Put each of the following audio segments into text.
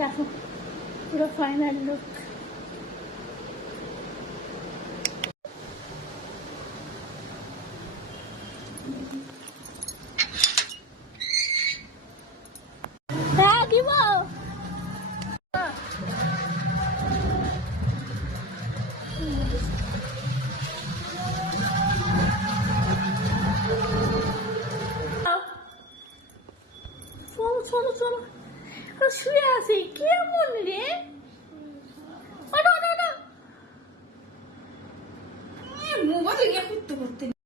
দেখো পুরো final look. হ্যাঁ দিব। চলো চলো শুয়ে আছি কেমন রে।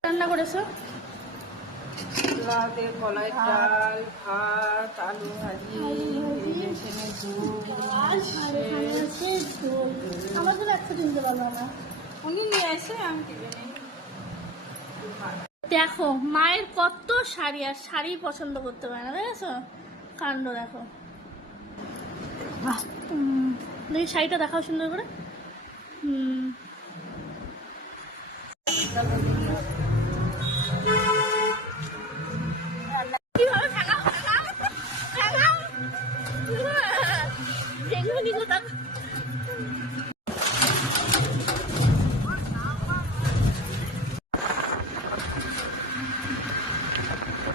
রান্না করেছো? রাতে কলাই ডাল, ভাত, আলু ভাজি, আমার জন্য একসাথে নিতে পারলো না। উনি নিয়ে আসে আমি টিভি নেই। দেখো মায়ের কত শাড়ি, আর শাড়ি পছন্দ করতে পারে না, দেখেছো কাণ্ড। দেখো দেখি শাড়িটা দেখাও সুন্দর করে।